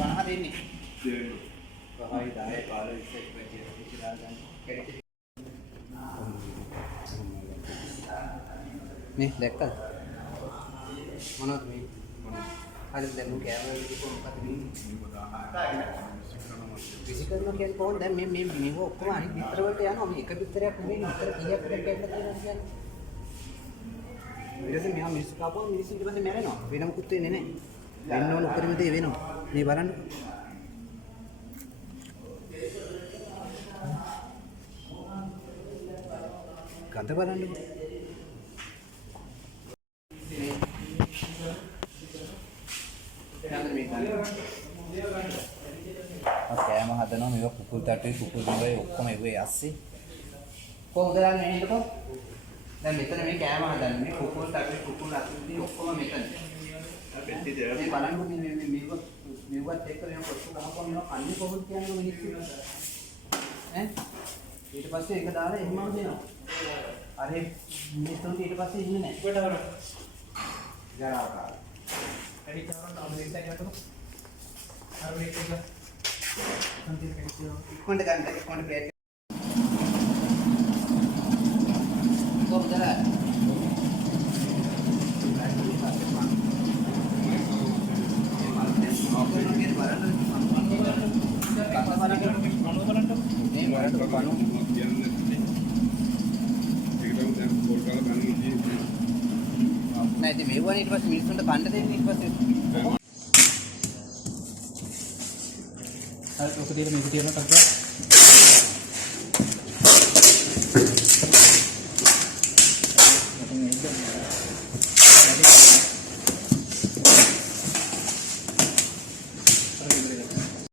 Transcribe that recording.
50 දෙන්නේ. පහයි 10 15 20 ඉතිලා ගන්න. මේ දැක්කද? මොනවද මේ? හරිද දැන් මම කැමරා එකේ මොකද වෙන්නේ? ෆිසිකල්ම කියන්නේ කොහොමද? දැන් මේ ඔක්කොම අනිත් විතර වලට යනවා. මේ එක විතරයක් නෙමෙයි විතර කීයක් විතර කැඩලා තියෙනවා කියන්නේ. ඊට පස්සේ මෙහා මිනිස්සු කාපුවා මිනිස්සු ඊට පස්සේ මැරෙනවා. වෙන මොකුත් වෙන්නේ නැහැ. වෙන්න ඕන උපරිම දේ වෙනවා. මේ බලන්න. ගඳ බලන්න. කෑම හදනවා මේවා කුකුල් තට්ටුවේ කුකුල් දිවයි ඔක්කොම එව්වේ ඇස්සේ කොහොමද ගන්න එන්නකෝ දැන් මෙතන මේ කෑම හදන්නේ මේ කුකුල් තට්ටුවේ කුකුල් අතුරුදී ඔක්කොම මෙතන අපිට මේ බලන්න මේවත් එක්ක වෙන කොටු ගහපුවම මේවා කන්නේ කොහොමද කියන්නේ මිනිස්සු ඈ ඊට පස්සේ ඒක දාලා එහෙමම දෙනවා අර මිනිස්සුන්ට ඊට පස්සේ ඉන්නේ නැහැ කොට වර ජරාවකා හරි කරනවා තාම දෙයක් ගන්නකො අර මේක කොණ්ඩ ගන්න කොණ්ඩ ප්ලේට් කොහොමද නෑ ඉතින් මේවා ඊට පස්සේ මිනිස්සුන්ට කන්න දෙන්නේ ඊට පස්සේ ඔක දිහා මේක තියනවා කරලා